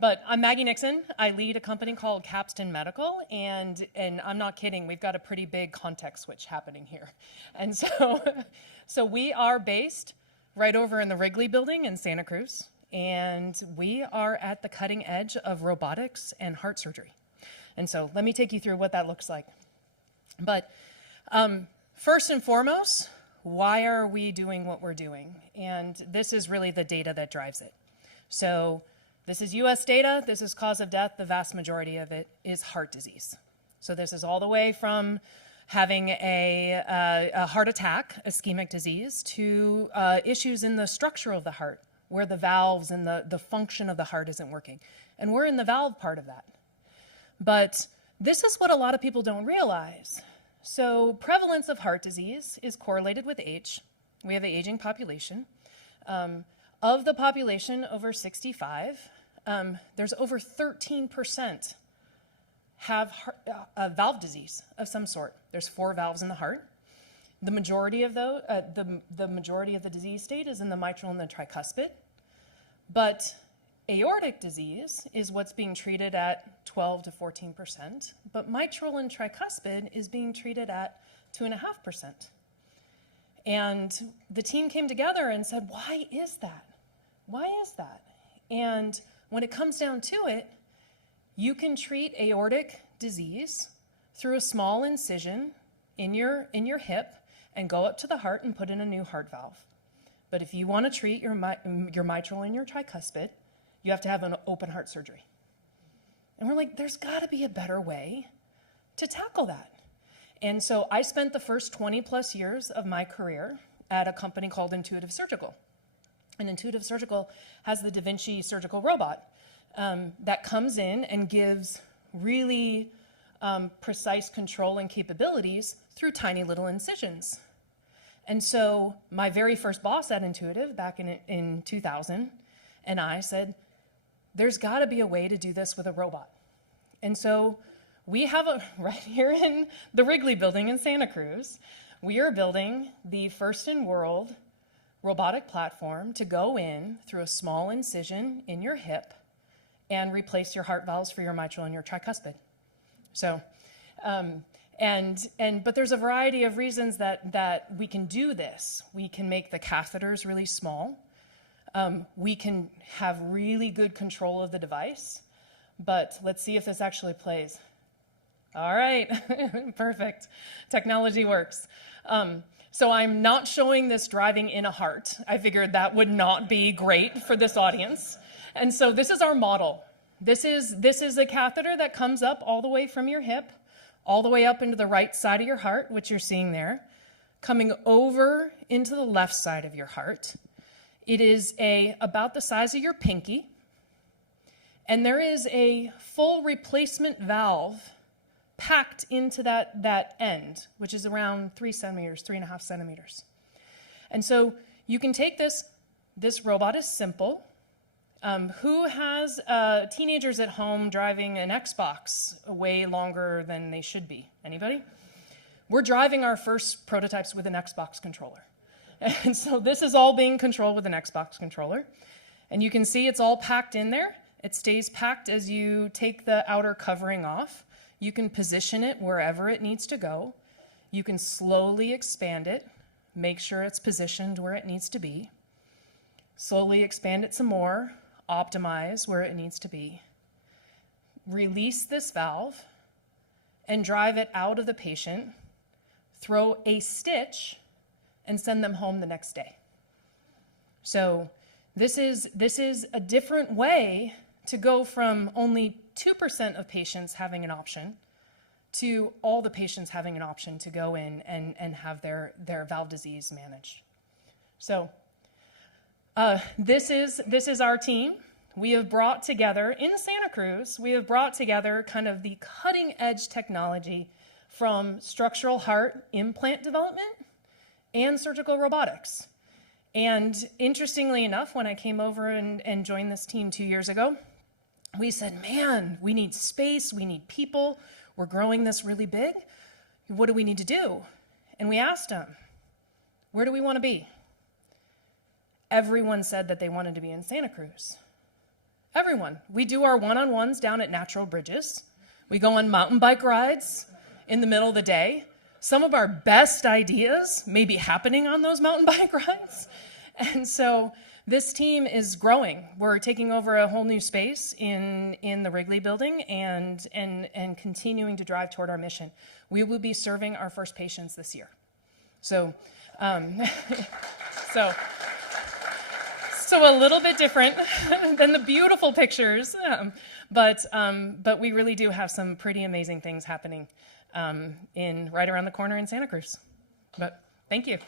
But I'm Maggie Nixon. I lead a company called Capstan Medical, and I'm not kidding. We've got a pretty big context switch happening here. And so we are based right over in the Wrigley building in Santa Cruz, and we are at the cutting edge of robotics and heart surgery. And so let me take you through what that looks like. But first and foremost, why are we doing what we're doing? And this is really the data that drives it. So this is US data, this is cause of death, the vast majority of it is heart disease. So this is all the way from having a heart attack, ischemic disease, to issues in the structure of the heart, where the valves and the function of the heart isn't working. And we're in the valve part of that. But this is what a lot of people don't realize. So prevalence of heart disease is correlated with age. We have an aging population. Of the population over 65, there's over 13% have valve disease of some sort. There's 4 valves in the heart. The majority of the majority of the disease state is in the mitral and the tricuspid. But aortic disease is what's being treated at 12 to 14%, but mitral and tricuspid is being treated at 2.5%. And the team came together and said, why is that? Why is that? And when it comes down to it, you can treat aortic disease through a small incision in your hip and go up to the heart and put in a new heart valve. But if you want to treat your mitral and your tricuspid, you have to have an open heart surgery. And we're like, there's got to be a better way to tackle that. And so I spent the first 20 plus years of my career at a company called Intuitive Surgical. And Intuitive Surgical has the Da Vinci surgical robot that comes in and gives really precise control and capabilities through tiny little incisions. And so my very first boss at Intuitive back in 2000 and I said, there's got to be a way to do this with a robot. And so we have right here in the Wrigley building in Santa Cruz, we are building the first in world robotic platform to go in through a small incision in your hip and replace your heart valves for your mitral and your tricuspid. So, but there's a variety of reasons that we can do this. We can make the catheters really small. We can have really good control of the device, but let's see if this actually plays. All right, perfect. Technology works. So I'm not showing this driving in a heart. I figured that would not be great for this audience. And so this is our model. This is a catheter that comes up all the way from your hip, all the way up into the right side of your heart, which you're seeing there, coming over into the left side of your heart. It is about the size of your pinky, and there is a full replacement valve packed into that end, which is around 3 centimeters, 3.5 centimeters. And so you can take this robot is simple. Who has teenagers at home driving an Xbox way longer than they should be? Anybody? We're driving our first prototypes with an Xbox controller. And so this is all being controlled with an Xbox controller. And you can see it's all packed in there. It stays packed as you take the outer covering off. You can position it wherever it needs to go. You can slowly expand it, make sure it's positioned where it needs to be. Slowly expand it some more, optimize where it needs to be. Release this valve and drive it out of the patient, throw a stitch, and send them home the next day. So this is a different way to go from only 2% of patients having an option to all the patients having an option to go in and have their valve disease managed. So this is our team. We have brought together, in Santa Cruz, kind of the cutting edge technology from structural heart implant development and surgical robotics. And interestingly enough, when I came over and joined this team 2 years ago, we said, man, we need space, we need people, we're growing this really big. What do we need to do? And we asked them, where do we want to be? Everyone said that they wanted to be in Santa Cruz. Everyone. We do our one-on-ones down at natural bridges. We go on mountain bike rides in the middle of the day. Some of our best ideas may be happening on those mountain bike rides. And so this team is growing. We're taking over a whole new space in the Wrigley building and continuing to drive toward our mission. We will be serving our first patients this year. So, so a little bit different than the beautiful pictures, but we really do have some pretty amazing things happening right around the corner in Santa Cruz. But thank you.